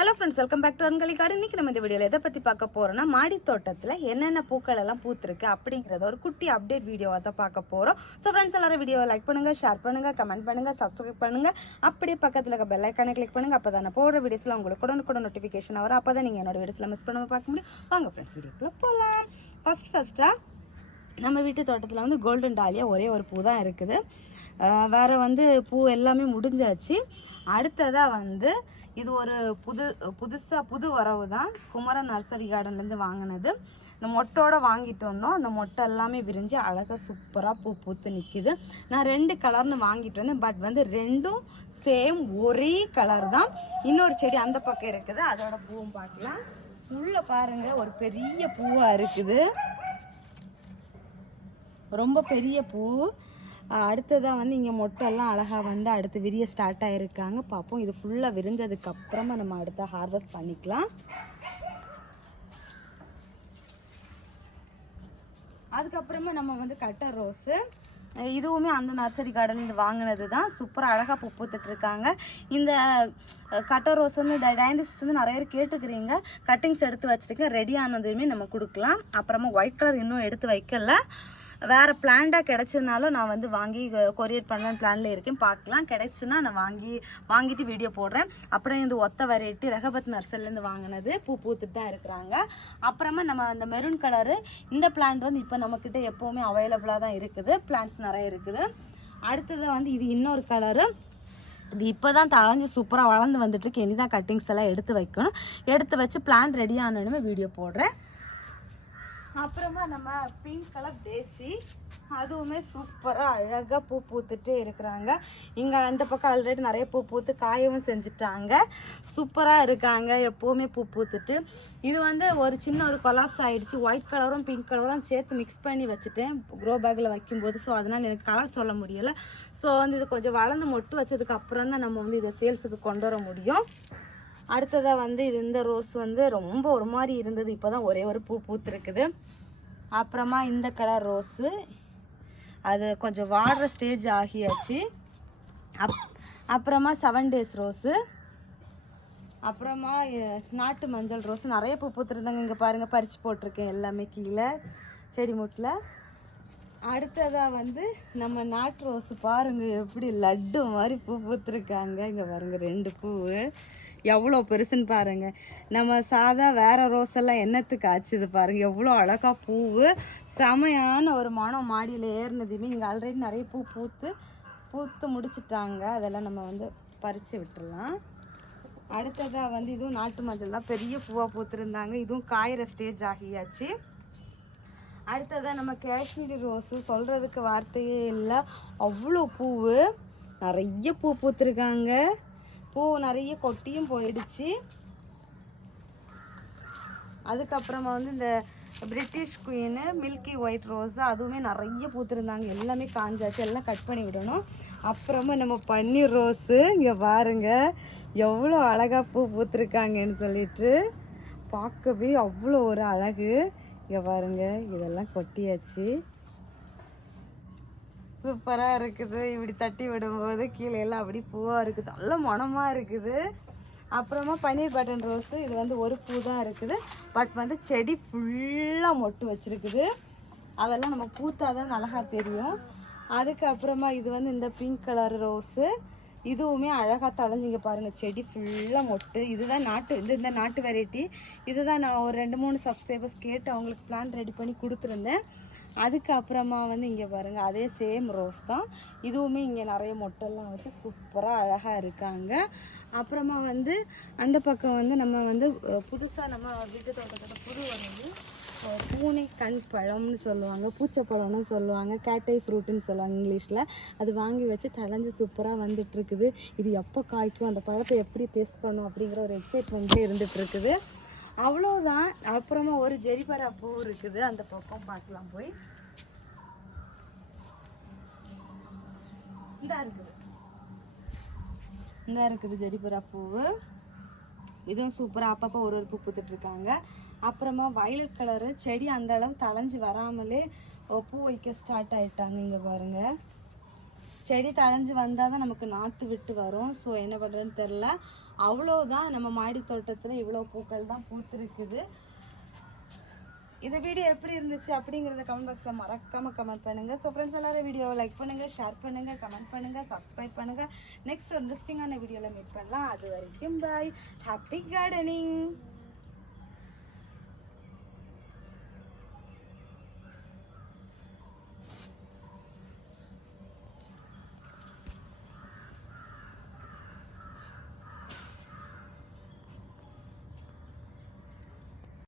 Hello friends welcome back to அன்களி கார்டு இன்னைக்கு நம்ம இந்த வீடியோவில் எதை பற்றி பார்க்க போகிறோம்னா மாடி தோட்டத்தில் என்னென்ன பூக்கள் எல்லாம் பூத்திருக்கு அப்படிங்கிறத ஒரு குட்டி அப்டேட் வீடியோவாக தான் பார்க்க போகிறோம் ஸோ ஃப்ரெண்ட்ஸ் எல்லாரும் வீடியோவை லைக் பண்ணுங்கள் ஷேர் பண்ணுங்கள் கமெண்ட் பண்ணுங்கள் சப்ஸ்கிரைப் பண்ணுங்கள் அப்படியே பக்கத்தில் இருக்க பெல் ஐக்கானை கிளிக் பண்ணுங்கள் அப்போ தான் போடுற வீடியோஸில் உங்களுக்கு கூட கூட நோட்டிஃபிகேஷன் வரும். அப்போ தான் நீங்கள் என்னோட வீடியோஸில் மிஸ் பண்ணாமல் பார்க்க முடியும். வாங்க ஃப்ரெண்ட்ஸ் வீடியோக்குள்ளே போகலாம் ஃபஸ்ட் ஃபஸ்ட்டாக நம்ம வீட்டு தோட்டத்தில் வந்து கோல்டன் டாலியா ஒரே ஒரு பூ தான் இருக்குது. வேறு வந்து பூ எல்லாமே முடிஞ்சாச்சு. அடுத்ததாக வந்து இது ஒரு புது புதுசாக புது வரவு தான். குமரன் நர்சரி கார்டன்லேருந்து வாங்கினது. இந்த மொட்டோட வாங்கிட்டு வந்தோம். அந்த மொட்டை எல்லாமே விரிஞ்சு அழகாக சூப்பராக பூ பூத்து நிற்கிது நான் ரெண்டு கலர்னு வாங்கிட்டு வந்தேன். பட் வந்து ரெண்டும் சேம் ஒரே கலர் தான். இன்னொரு செடி அந்த பக்கம் இருக்குது. அதோட பூவும் பார்க்கலாம். உள்ளே பாருங்கள் ஒரு பெரிய பூவாக இருக்குது. ரொம்ப பெரிய பூ. அடுத்ததாக வந்து இங்கே மொட்டெல்லாம் அழகாக வந்து அடுத்து விரிய ஸ்டார்ட் ஆகிருக்காங்க பார்ப்போம் இது ஃபுல்லாக விரிஞ்சதுக்கு அப்புறமா நம்ம அடுத்த ஹார்வெஸ்ட் பண்ணிக்கலாம். அதுக்கப்புறமா நம்ம வந்து கட்டர் ரோஸு இதுவுமே அந்த நர்சரி கார்டன்லேருந்து வாங்கினது தான் சூப்பராக அழகாக பூ பூத்துட்ருக்காங்க இந்த கட்டர் ரோஸ் வந்து இந்த டயண்டிஸ் வந்து நிறைய பேர் கேட்டுக்கிறீங்க. கட்டிங்ஸ் எடுத்து வச்சுருக்கேன். ரெடி ஆனதுமே நம்ம கொடுக்கலாம். அப்புறமா ஒயிட் கலர் இன்னும் எடுத்து வைக்கல. வேறு பிளான்டாக கிடச்சதுனாலும் நான் வந்து வாங்கி கொரியர் பண்ணலான்னு பிளானில் இருக்கேன். பார்க்கலாம். கிடைச்சுன்னா நான் வாங்கி வாங்கிட்டு வீடியோ போடுறேன். அப்புறம் இந்த ஒத்த வெரைட்டி ரகபத் நர்சரிலேருந்து வாங்கினது பூ பூத்துட்டு தான் இருக்கிறாங்க. அப்புறமா நம்ம அந்த மெரூன் கலரு இந்த பிளான்ட் வந்து இப்போ நம்மக்கிட்ட எப்போவுமே அவைலபிளாக தான் இருக்குது. பிளான்ட்ஸ் நிறைய இருக்குது. அடுத்தது வந்து இது இன்னொரு கலரு இது இப்போ தான் தழைஞ்சு சூப்பராக வளர்ந்து வந்துட்டுருக்கு இனி தான் கட்டிங்ஸ் எல்லாம் எடுத்து வைக்கணும். எடுத்து வச்சு பிளான் ரெடி ஆனோடனே வீடியோ போடுறேன். அப்புறமா நம்ம பிங்க் கலர் பேசி அதுவுமே சூப்பராக அழகாக பூ பூத்துட்டே இருக்கிறாங்க. இங்கே அந்த பக்கம் ஆல்ரெடி நிறைய பூ பூத்து காயவும் செஞ்சுட்டாங்க. சூப்பராக இருக்காங்க. எப்போவுமே பூ பூத்துட்டு. இது வந்து ஒரு சின்ன ஒரு கொலாப்ஸ் ஆகிடுச்சு ஒயிட் கலரும் பிங்க் கலரும் சேர்த்து மிக்ஸ் பண்ணி வச்சுட்டேன். க்ரோ பேக்கில் வைக்கும்போது. ஸோ அதனால் எனக்கு கலர் சொல்ல முடியலை. ஸோ வந்து இது கொஞ்சம் வளர்ந்து மொட்டு வச்சதுக்கு அப்புறம் தான் நம்ம வந்து இதை சேல்ஸுக்கு கொண்டு வர முடியும். அடுத்ததாக வந்து இது இந்த ரோஸ் வந்து ரொம்ப ஒரு மாதிரி இருந்தது. இப்போ தான் ஒரே ஒரு பூ பூத்துருக்குது. அப்புறமா இந்த கலர் ரோஸு. அது கொஞ்சம் வாடுற ஸ்டேஜ் ஆகியாச்சு. அப் அப்புறமா செவன் டேஸ் ரோஸு. அப்புறமா நாட்டு மஞ்சள் ரோஸ். நிறைய பூ பூத்துருந்தாங்க. இங்கே பாருங்கள் பறித்து போட்டிருக்கேன். எல்லாமே கீழே செடி முட்டில். அடுத்ததாக வந்து நம்ம நாட்டு ரோஸ் பாருங்கள் எப்படி லட்டு மாதிரி பூ பூத்துருக்காங்க. இங்கே பாருங்கள் ரெண்டு பூ எவ்வளோ பெருசுன்னு பாருங்க. நம்ம சாதா வேற ரோஸ் எல்லாம் என்னத்துக்கு ஆச்சுது பாருங்க. எவ்வளோ அழகா பூவு. செமையான ஒரு மனம் மாடியில் ஏறினதுமே இங்கே ஆல்ரெடி நிறைய பூ பூத்து பூத்து முடிச்சிட்டாங்க. அதெல்லாம் நம்ம வந்து பறித்து விட்டுடலாம் அடுத்ததாக வந்து இதுவும் நாட்டு மஞ்சள் தான். பெரிய பூவாக பூத்துருந்தாங்க. இதுவும் காயிற ஸ்டேஜ் ஆகியாச்சு. அடுத்ததாக நம்ம காஷ்மீரி ரோஸு. சொல்கிறதுக்கு வார்த்தையே இல்லை. அவ்வளோ பூவு. நிறைய பூ பூத்துருக்காங்க. பூ நிறைய கொட்டியும் போயிடுச்சு. அதுக்கப்புறமா வந்து இந்த பிரிட்டிஷ் குயின்னு மில்கி ஒயிட் ரோஸு அதுவுமே நிறைய பூத்துருந்தாங்க. எல்லாமே காஞ்சாச்சு. எல்லாம் கட் பண்ணி விடணும். அப்புறமா நம்ம பன்னீர் ரோஸு இங்கே பாருங்கள் எவ்வளோ அழகாக பூ பூத்துருக்காங்கன்னு சொல்லிட்டு பார்க்கவே அவ்வளோ ஒரு அழகு. இங்கே பாருங்கள் இதெல்லாம் கொட்டியாச்சு. சூப்பராக இருக்குது. இப்படி தட்டி விடும்போது கீழே எல்லாம் அப்படி பூவாக இருக்குது. நல்ல மனமாக இருக்குது. அப்புறமா பன்னீர் பட்டன் ரோஸு இது வந்து ஒரு பூ தான் இருக்குது. பட் வந்து செடி ஃபுல்லாக மொட்டு வச்சிருக்குது. அதெல்லாம் நம்ம பூத்தா தான் அழகாக தெரியும். அதுக்கப்புறமா இது வந்து இந்த பிங்க் கலர் ரோஸு இதுவுமே அழகாக தளைஞ்சிங்க பாருங்கள் செடி ஃபுல்லாக மொட்டு. இதுதான் நாட்டு இது இந்த நாட்டு வெரைட்டி இதுதான் நான் ஒரு ரெண்டு மூணு சப்ஸ்கிரைபர்ஸ் கேட்டு அவங்களுக்கு பிளான் ரெடி பண்ணி கொடுத்துருந்தேன். அதுக்கப்புறமா வந்து இங்கே பாருங்கள் அதே சேம் ரோஸ் தான். இதுவுமே இங்கே நிறைய மொட்டெல்லாம் வச்சு சூப்பராக அழகாக இருக்காங்க. அப்புறமா வந்து அந்த பக்கம் வந்து நம்ம வந்து புதுசாக நம்ம வீட்டு தோட்டத்தில் புது வந்து பூனை கண் பழம்னு சொல்லுவாங்க பூச்சப்பழம்னு சொல்லுவாங்க கேட்டை ஃப்ரூட்டுன்னு சொல்லுவாங்க இங்கிலீஷில். அது வாங்கி வச்சு தலைஞ்சு சூப்பராக வந்துட்டு இருக்குது இது எப்போ காய்க்கும் அந்த பழத்தை எப்படி டேஸ்ட் பண்ணும் அப்படிங்கிற ஒரு எக்ஸைட்மெண்ட்டே இருந்துகிட்ருக்குது அவ்வளோதான் அப்புறமா ஒரு ஜெரிபரா பூ இருக்குது. அந்த பக்கம் பார்க்கலாம் போய். இந்த இருக்குது. இந்தா இருக்குது ஜெரிபரா பூவு. இதுவும் சூப்பராக அப்பப்போ ஒரு ஒரு பூ பூத்துட்டு இருக்காங்க அப்புறமா வயலட் கலரு. செடி அந்த அளவு தளைஞ்சு வராமலே பூ வைக்க ஸ்டார்ட் ஆயிட்டாங்க இங்கே பாருங்க. செடி தளைஞ்சு வந்தால் தான் நமக்கு நாற்று விட்டு வரும். ஸோ என்ன பண்ணுறதுன்னு தெரில அவ்வளோதான் நம்ம மாடி தோட்டத்தில் இவ்வளோ பூக்கள் தான் பூத்துருக்குது. இந்த வீடியோ எப்படி இருந்துச்சு அப்படிங்கிறத கமெண்ட் பாக்ஸில் மறக்காம கமெண்ட் பண்ணுங்க. ஸோ ஃப்ரெண்ட்ஸ் எல்லாரும் வீடியோவை லைக் பண்ணுங்க ஷேர் பண்ணுங்கள் கமெண்ட் பண்ணுங்கள் சப்ஸ்கிரைப் பண்ணுங்கள் நெக்ஸ்ட் ஒரு இன்ட்ரெஸ்டிங்கான வீடியோவில் மீட் பண்ணலாம். அது வரைக்கும் பாய் ஹாப்பி கார்டனிங்